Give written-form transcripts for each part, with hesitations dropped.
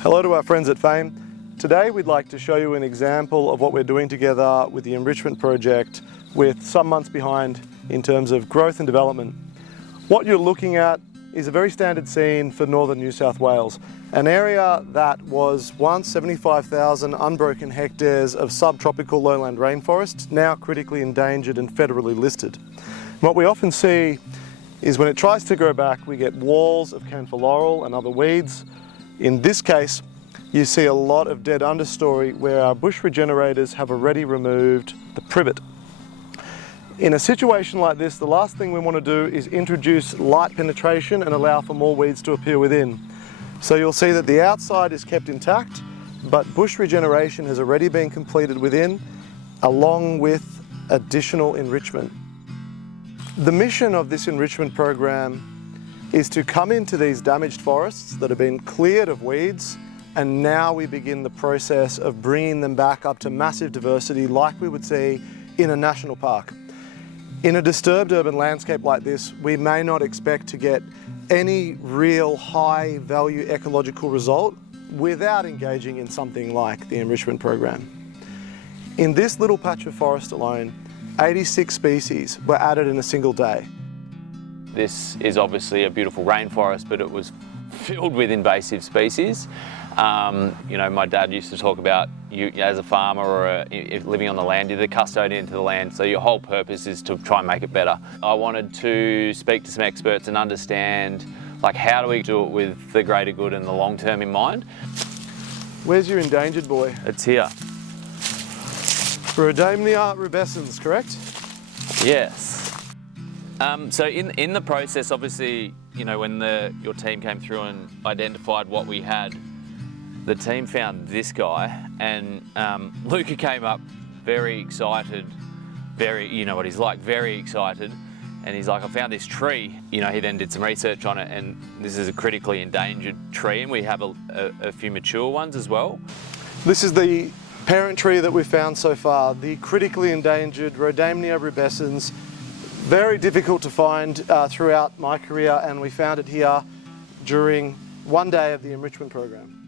Hello to our friends at FAME. Today we'd like to show you an example of what we're doing together with the Enrichment project with some months behind in terms of growth and development. What you're looking at is a very standard scene for northern New South Wales, an area that was once 75,000 unbroken hectares of subtropical lowland rainforest, now critically endangered and federally listed. What we often see is when it tries to grow back, we get walls of camphor laurel and other weeds. In this case, you see a lot of dead understory where our bush regenerators have already removed the privet. In a situation like this, the last thing we want to do is introduce light penetration and allow for more weeds to appear within. So you'll see that the outside is kept intact, but bush regeneration has already been completed within, along with additional enrichment. The mission of this enrichment program is to come into these damaged forests that have been cleared of weeds, and now we begin the process of bringing them back up to massive diversity like we would see in a national park. In a disturbed urban landscape like this, we may not expect to get any real high value ecological result without engaging in something like the enrichment program. In this little patch of forest alone, 86 species were added in a single day. This is obviously a beautiful rainforest, but it was filled with invasive species. You know, my dad used to talk about you as a farmer or living on the land, you're the custodian to the land, so your whole purpose is to try and make it better. I wanted to speak to some experts and understand, like, how do we do it with the greater good and the long term in mind? Where's your endangered boy? It's here. Rhodamnia rubescens, correct? Yes. So in the process, obviously, you know, when your team came through and identified what we had, the team found this guy, and Luca came up very excited, you know what he's like, very excited, and he's like, I found this tree. You know, he then did some research on it, and this is a critically endangered tree, and we have a few mature ones as well. This is the parent tree that we've found so far, the critically endangered Rhodamnia rubescens. Very difficult to find throughout my career, and we found it here during one day of the enrichment program.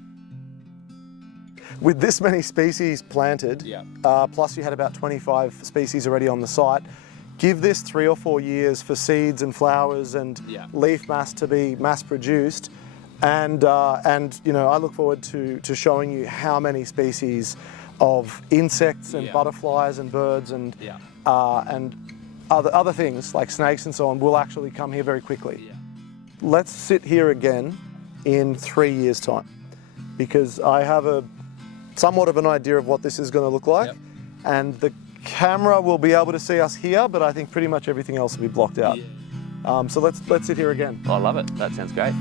With this many species planted, plus you had about 25 species already on the site, give this 3 or 4 years for seeds and flowers and leaf mass to be mass produced, and you know, I look forward to showing you how many species of insects and butterflies and birds and other things like snakes and so on will actually come here very quickly. Let's sit here again in 3 years' time, because I have somewhat of an idea of what this is going to look like, and the camera will be able to see us here, but I think pretty much everything else will be blocked out. So let's sit here again. I love it. That sounds great.